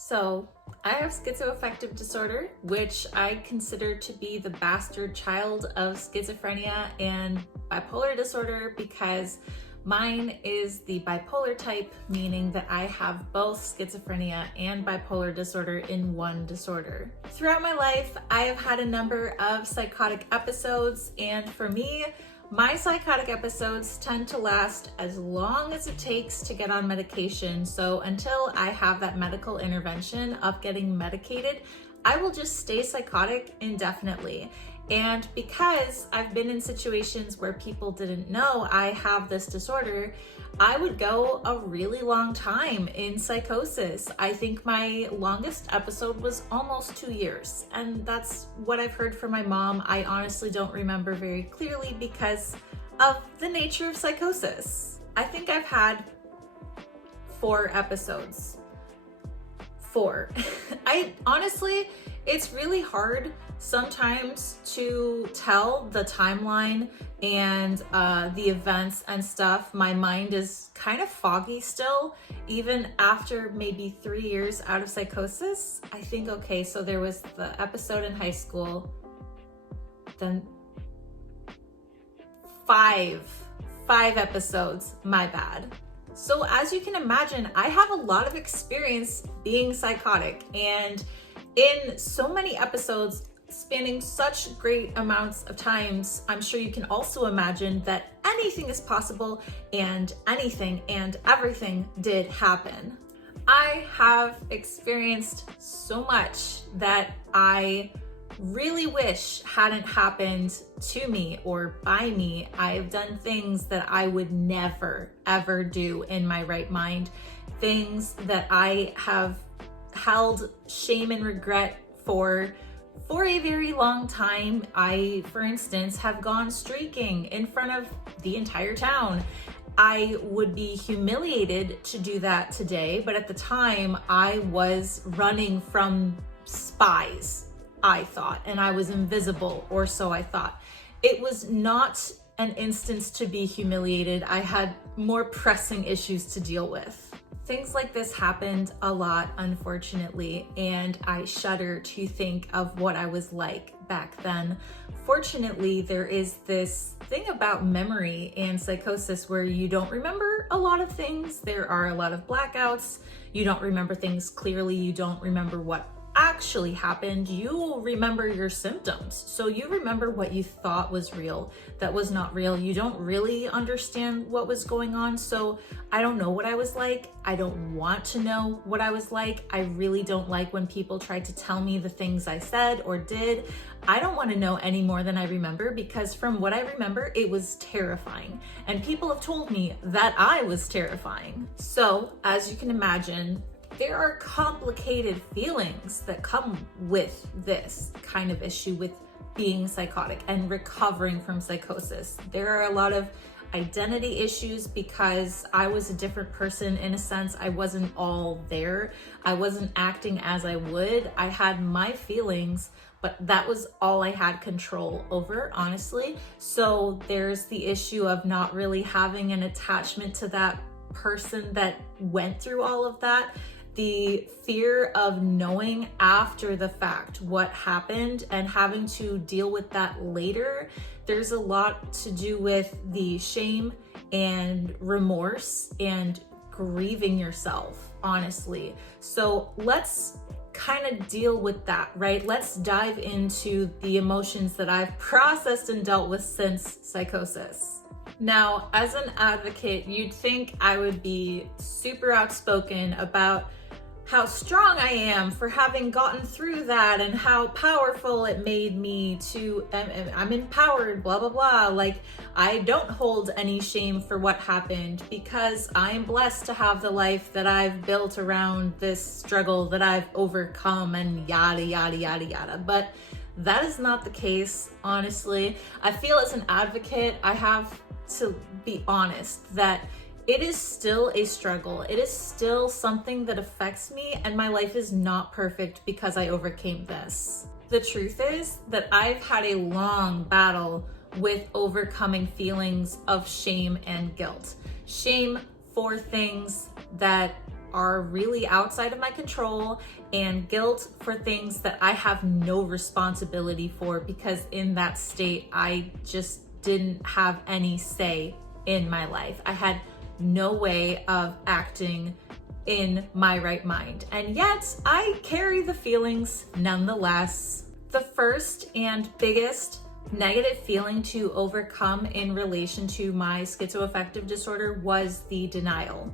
So, I have schizoaffective disorder, which I consider to be the bastard child of schizophrenia and bipolar disorder because mine is the bipolar type, meaning that I have both schizophrenia and bipolar disorder in one disorder. Throughout my life, I have had a number of psychotic episodes, and for me, my psychotic episodes tend to last as long as it takes to get on medication. So until I have that medical intervention of getting medicated, I will just stay psychotic indefinitely. And because I've been in situations where people didn't know I have this disorder, I would go a really long time in psychosis. I think my longest episode was almost 2 years, and that's what I've heard from my mom. I honestly don't remember very clearly because of the nature of psychosis. I think I've had 4 episodes. 4. It's really hard sometimes to tell the timeline and the events and stuff. My mind is kind of foggy still, even after maybe 3 years out of psychosis. I think, okay, so there was the episode in high school, then 5 episodes, my bad. So as you can imagine, I have a lot of experience being psychotic, and in so many episodes spanning such great amounts of times, I'm sure you can also imagine that anything is possible and anything and everything did happen. I have experienced so much that I really wish hadn't happened to me or by me. I've done things that I would never, ever do in my right mind. Things that I have held shame and regret for a very long time. I, for instance, have gone streaking in front of the entire town. I would be humiliated to do that today, but at the time I was running from spies, I thought, and I was invisible, or so I thought. It was not an instance to be humiliated. I had more pressing issues to deal with. Things like this happened a lot, unfortunately, and I shudder to think of what I was like back then. Fortunately, there is this thing about memory and psychosis where you don't remember a lot of things. There are a lot of blackouts. You don't remember things clearly. You don't remember what actually happened. You remember your symptoms. So you remember what you thought was real that was not real. You don't really understand what was going on. So I don't know what I was like. I don't want to know what I was like. I really don't like when people try to tell me the things I said or did. I don't want to know any more than I remember, because from what I remember, it was terrifying. And people have told me that I was terrifying. So as you can imagine, there are complicated feelings that come with this kind of issue with being psychotic and recovering from psychosis. There are a lot of identity issues because I was a different person in a sense. I wasn't all there. I wasn't acting as I would. I had my feelings, but that was all I had control over, honestly. So there's the issue of not really having an attachment to that person that went through all of that. The fear of knowing after the fact what happened and having to deal with that later. There's a lot to do with the shame and remorse and grieving yourself, honestly. So let's kind of deal with that, right? Let's dive into the emotions that I've processed and dealt with since psychosis. Now, as an advocate, you'd think I would be super outspoken about how strong I am for having gotten through that and how powerful it made me to, I'm empowered, blah, blah, blah. Like, I don't hold any shame for what happened because I'm blessed to have the life that I've built around this struggle that I've overcome and yada, yada, yada, yada. But that is not the case, honestly. I feel as an advocate, I have to be honest that it is still a struggle. It is still something that affects me, and my life is not perfect because I overcame this. The truth is that I've had a long battle with overcoming feelings of shame and guilt. Shame for things that are really outside of my control, and guilt for things that I have no responsibility for, because in that state, I just didn't have any say in my life. I had no way of acting in my right mind. And yet I carry the feelings nonetheless. The first and biggest negative feeling to overcome in relation to my schizoaffective disorder was the denial.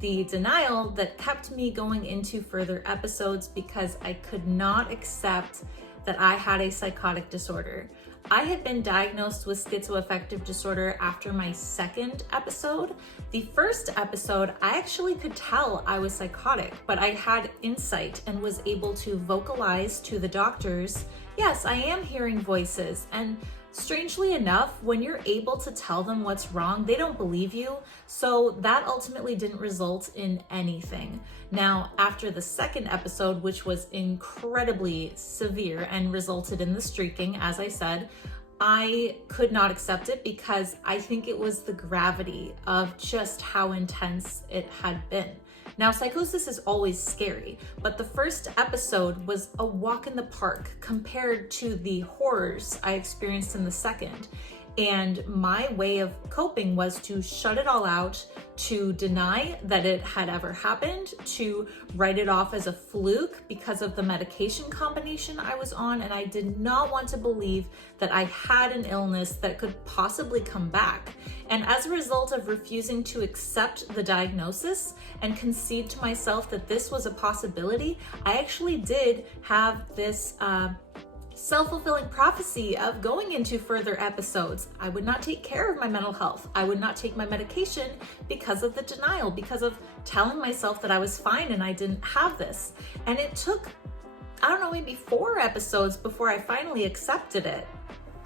The denial that kept me going into further episodes because I could not accept that I had a psychotic disorder. I had been diagnosed with schizoaffective disorder after my second episode. The first episode, I actually could tell I was psychotic, but I had insight and was able to vocalize to the doctors, yes, I am hearing voices. And strangely enough, when you're able to tell them what's wrong, they don't believe you. So that ultimately didn't result in anything. Now, after the second episode, which was incredibly severe and resulted in the streaking, as I said, I could not accept it because I think it was the gravity of just how intense it had been. Now, psychosis is always scary, but the first episode was a walk in the park compared to the horrors I experienced in the second. And my way of coping was to shut it all out, to deny that it had ever happened, to write it off as a fluke because of the medication combination I was on. And I did not want to believe that I had an illness that could possibly come back. And as a result of refusing to accept the diagnosis and concede to myself that this was a possibility, I actually did have this self-fulfilling prophecy of going into further episodes. I would not take care of my mental health. I would not take my medication because of the denial, because of telling myself that I was fine and I didn't have this. And it took, I don't know, maybe 4 episodes before I finally accepted it.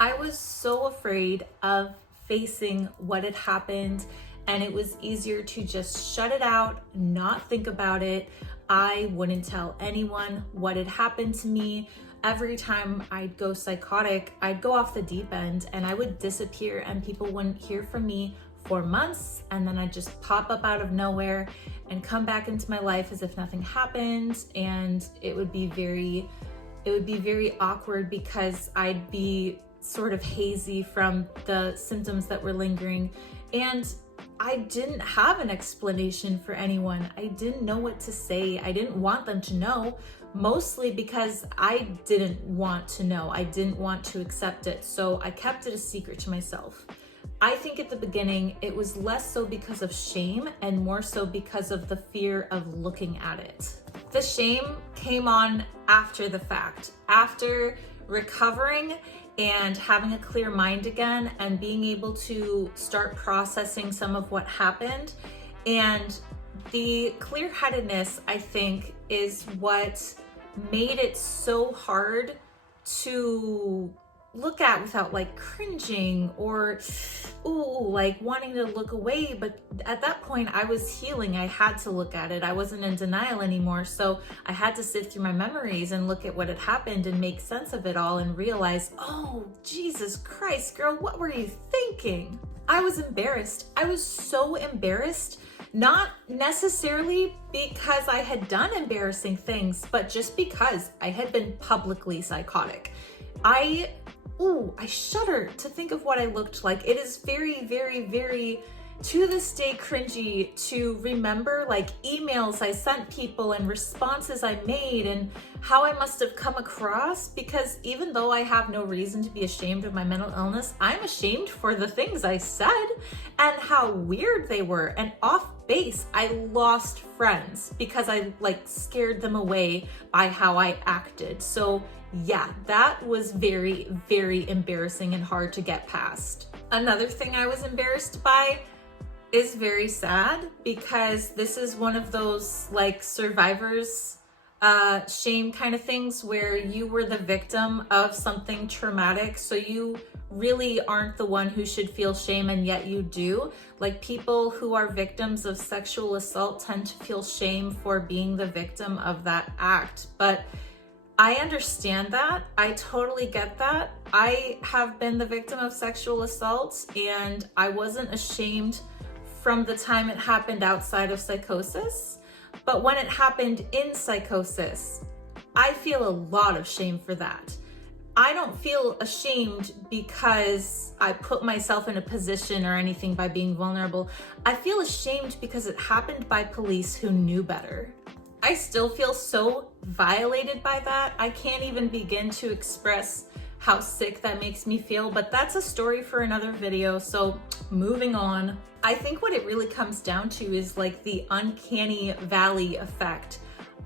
I was so afraid of facing what had happened, and it was easier to just shut it out, not think about it. I wouldn't tell anyone what had happened to me. Every time I'd go psychotic, I'd go off the deep end and I would disappear and people wouldn't hear from me for months, and then I'd just pop up out of nowhere and come back into my life as if nothing happened. And it would be very awkward because I'd be sort of hazy from the symptoms that were lingering, and I didn't have an explanation for anyone. I didn't know what to say. I didn't want them to know, mostly because I didn't want to know. I didn't want to accept it. So I kept it a secret to myself. I think at the beginning, it was less so because of shame and more so because of the fear of looking at it. The shame came on after the fact, after recovering and having a clear mind again and being able to start processing some of what happened. And the clear-headedness, I think, is what made it so hard to look at without like cringing or like wanting to look away. But at that point I was healing. I had to look at it. I wasn't in denial anymore. So I had to sift through my memories and look at what had happened and make sense of it all and realize, oh, Jesus Christ, girl, what were you thinking? I was embarrassed. I was so embarrassed, not necessarily because I had done embarrassing things, but just because I had been publicly psychotic. I shudder to think of what I looked like. It is very, very, very, to this day, cringy to remember like emails I sent people and responses I made and how I must have come across, because even though I have no reason to be ashamed of my mental illness, I'm ashamed for the things I said and how weird they were and off base. I lost friends because I like scared them away by how I acted. So yeah, that was very, very embarrassing and hard to get past. Another thing I was embarrassed by is very sad, because this is one of those like survivor's shame kind of things where you were the victim of something traumatic. So you really aren't the one who should feel shame, and yet you do. Like people who are victims of sexual assault tend to feel shame for being the victim of that act. But I understand that. I totally get that. I have been the victim of sexual assault, and I wasn't ashamed from the time it happened outside of psychosis. But when it happened in psychosis, I feel a lot of shame for that. I don't feel ashamed because I put myself in a position or anything by being vulnerable. I feel ashamed because it happened by police who knew better. I still feel so violated by that. I can't even begin to express how sick that makes me feel, but that's a story for another video. So moving on, I think what it really comes down to is like the uncanny valley effect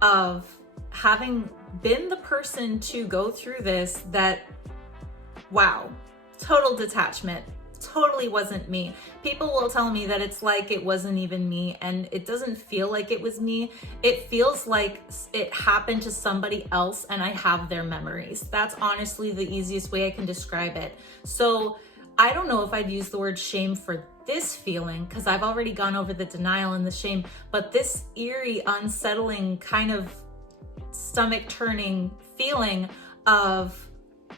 of having been the person to go through this, that, wow, total detachment, totally wasn't me. People will tell me that it's like it wasn't even me, and it doesn't feel like it was me. It feels like it happened to somebody else and I have their memories. That's honestly the easiest way I can describe it. So I don't know if I'd use the word shame for this feeling, because I've already gone over the denial and the shame, but this eerie, unsettling, kind of stomach turning feeling of,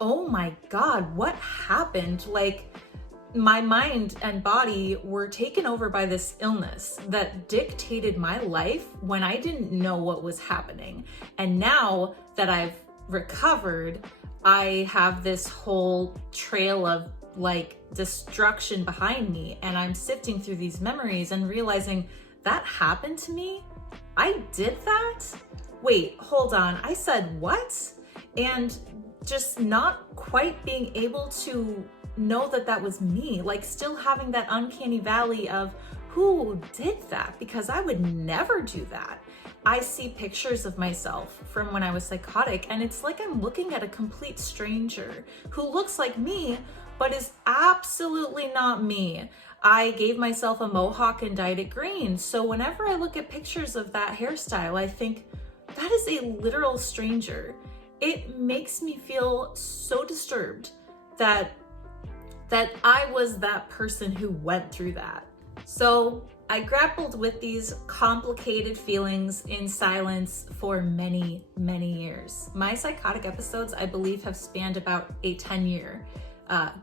oh my God, what happened? Like, my mind and body were taken over by this illness that dictated my life when I didn't know what was happening. And now that I've recovered, I have this whole trail of like destruction behind me, and I'm sifting through these memories and realizing that happened to me. I did that? Wait, hold on. I said what? And just not quite being able to know that that was me, like still having that uncanny valley of who did that, because I would never do that. I see pictures of myself from when I was psychotic, and it's like I'm looking at a complete stranger who looks like me, but is absolutely not me. I gave myself a mohawk and dyed it green. So whenever I look at pictures of that hairstyle, I think that is a literal stranger. It makes me feel so disturbed that I was that person who went through that. So I grappled with these complicated feelings in silence for many, many years. My psychotic episodes, I believe, have spanned about a 10-year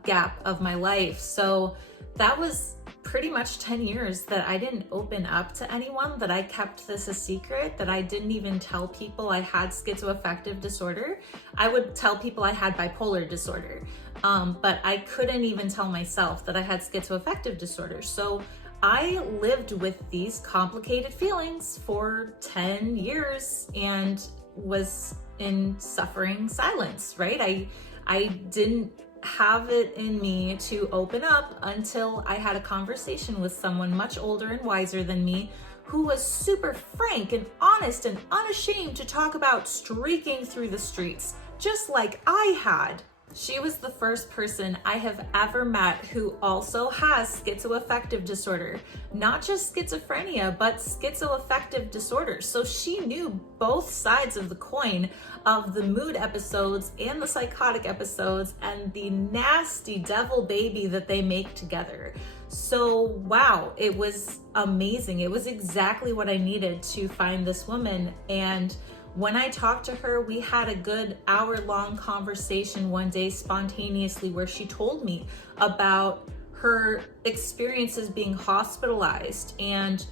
gap of my life. So that was pretty much 10 years that I didn't open up to anyone, that I kept this a secret, that I didn't even tell people I had schizoaffective disorder. I would tell people I had bipolar disorder, but I couldn't even tell myself that I had schizoaffective disorder. So I lived with these complicated feelings for 10 years and was in suffering silence, right? I didn't have it in me to open up until I had a conversation with someone much older and wiser than me, who was super frank and honest and unashamed to talk about streaking through the streets, just like I had. She was the first person I have ever met who also has schizoaffective disorder, not just schizophrenia, but schizoaffective disorder. So she knew both sides of the coin of the mood episodes and the psychotic episodes and the nasty devil baby that they make together. So wow, it was amazing. It was exactly what I needed to find this woman. And when I talked to her, we had a good hour-long conversation one day spontaneously, where she told me about her experiences being hospitalized and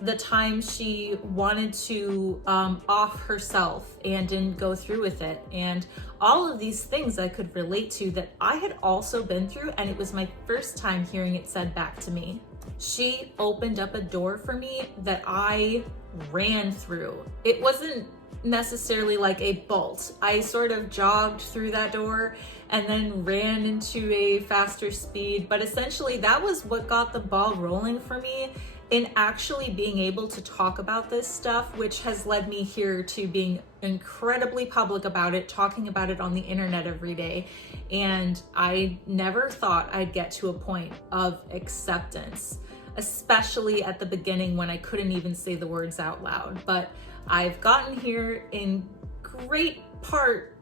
the time she wanted to off herself and didn't go through with it, and all of these things I could relate to that I had also been through, and it was my first time hearing it said back to me. She opened up a door for me that I ran through. It wasn't necessarily like a bolt. I sort of jogged through that door and then ran into a faster speed, but essentially that was what got the ball rolling for me in actually being able to talk about this stuff, which has led me here to being incredibly public about it, talking about it on the internet every day. And I never thought I'd get to a point of acceptance, especially at the beginning when I couldn't even say the words out loud. But I've gotten here in great part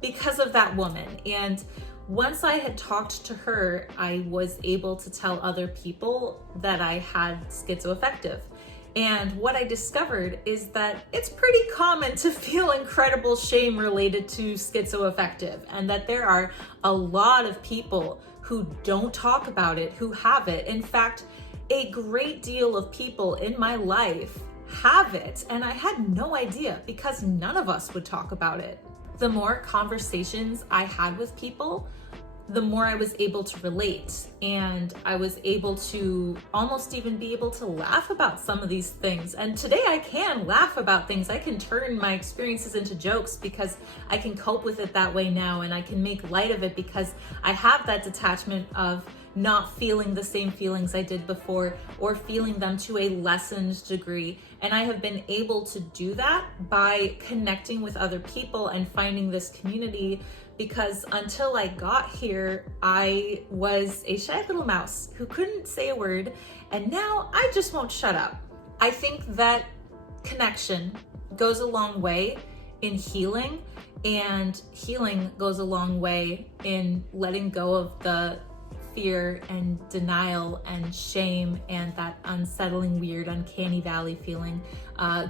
because of that woman. And once I had talked to her, I was able to tell other people that I had schizoaffective. And what I discovered is that it's pretty common to feel incredible shame related to schizoaffective, and that there are a lot of people who don't talk about it, who have it. In fact, a great deal of people in my life have it, and I had no idea because none of us would talk about it. The more conversations I had with people, the more I was able to relate, and I was able to almost even be able to laugh about some of these things. And today I can laugh about things. I can turn my experiences into jokes because I can cope with it that way now, and I can make light of it because I have that detachment of not feeling the same feelings I did before, or feeling them to a lessened degree. And I have been able to do that by connecting with other people and finding this community, because until I got here, I was a shy little mouse who couldn't say a word, and now I just won't shut up. I think that connection goes a long way in healing, and healing goes a long way in letting go of the fear and denial and shame and that unsettling, weird, uncanny valley feeling.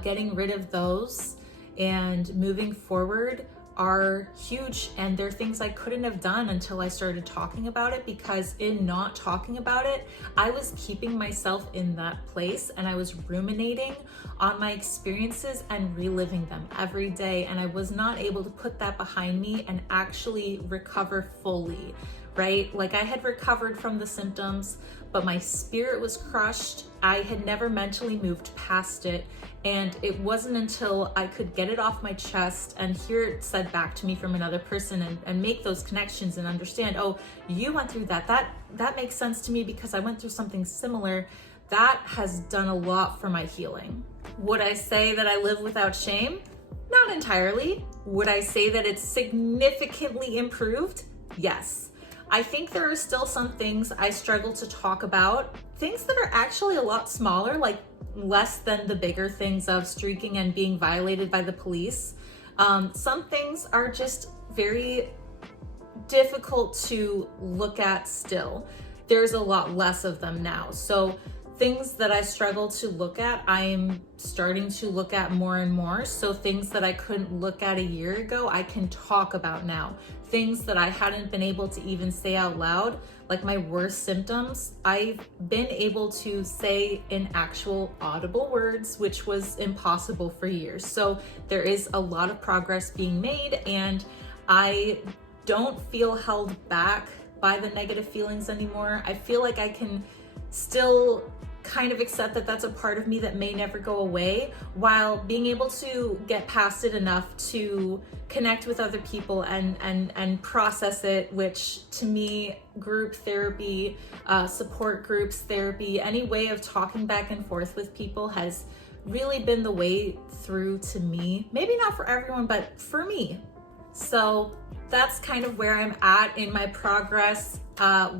Getting rid of those and moving forward are huge, and they're things I couldn't have done until I started talking about it, because in not talking about it, I was keeping myself in that place, and I was ruminating on my experiences and reliving them every day, and I was not able to put that behind me and actually recover fully, right? Like, I had recovered from the symptoms, but my spirit was crushed. I had never mentally moved past it. And it wasn't until I could get it off my chest and hear it said back to me from another person, and make those connections and understand, oh, you went through that. That makes sense to me because I went through something similar. That has done a lot for my healing. Would I say that I live without shame? Not entirely. Would I say that it's significantly improved? Yes. I think there are still some things I struggle to talk about, things that are actually a lot smaller, like less than the bigger things of streaking and being violated by the police. Some things are just very difficult to look at still. There's a lot less of them now. So things that I struggle to look at, I'm starting to look at more and more. So things that I couldn't look at a year ago, I can talk about now. Things that I hadn't been able to even say out loud, like my worst symptoms, I've been able to say in actual audible words, which was impossible for years. So there is a lot of progress being made, and I don't feel held back by the negative feelings anymore. I feel like I can still kind of accept that that's a part of me that may never go away, while being able to get past it enough to connect with other people and process it, which to me, group therapy, support groups, therapy, any way of talking back and forth with people has really been the way through to me. Maybe not for everyone, but for me. So that's kind of where I'm at in my progress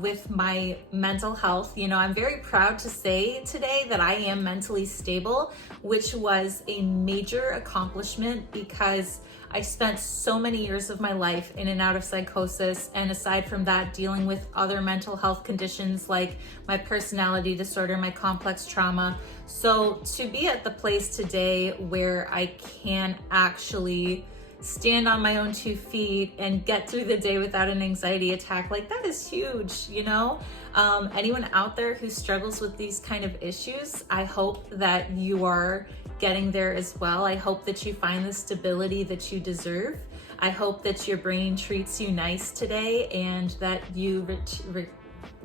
with my mental health. You know, I'm very proud to say today that I am mentally stable, which was a major accomplishment because I spent so many years of my life in and out of psychosis, and aside from that, dealing with other mental health conditions like my personality disorder, my complex trauma. So to be at the place today where I can actually stand on my own 2 feet and get through the day without an anxiety attack, like, that is huge, you know? Anyone out there who struggles with these kind of issues, I hope that you are getting there as well. I hope that you find the stability that you deserve. I hope that your brain treats you nice today, and that you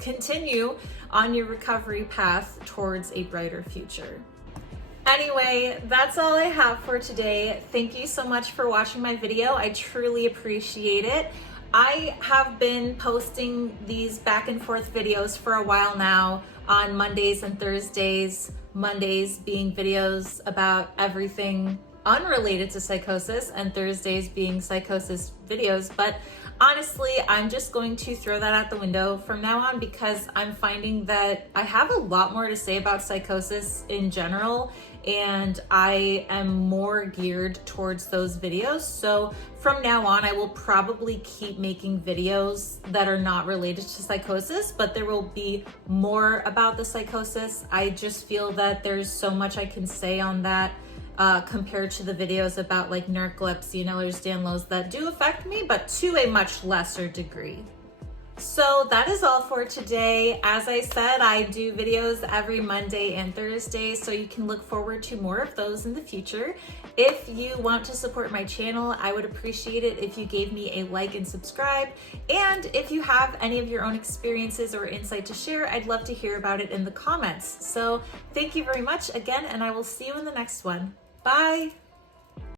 continue on your recovery path towards a brighter future. Anyway, that's all I have for today. Thank you so much for watching my video. I truly appreciate it. I have been posting these back and forth videos for a while now on Mondays and Thursdays. Mondays being videos about everything unrelated to psychosis, and Thursdays being psychosis videos. But honestly, I'm just going to throw that out the window from now on, because I'm finding that I have a lot more to say about psychosis in general, and I am more geared towards those videos. So from now on, I will probably keep making videos that are not related to psychosis, but there will be more about the psychosis. I just feel that there's so much I can say on that compared to the videos about like narcolepsy and Ehlers-Danlos that do affect me, but to a much lesser degree. So that is all for today. As I said, I do videos every Monday and Thursday, so you can look forward to more of those in the future. If you want to support my channel, I would appreciate it if you gave me a like and subscribe. And if you have any of your own experiences or insight to share, I'd love to hear about it in the comments. So thank you very much again, and I will see you in the next one. Bye.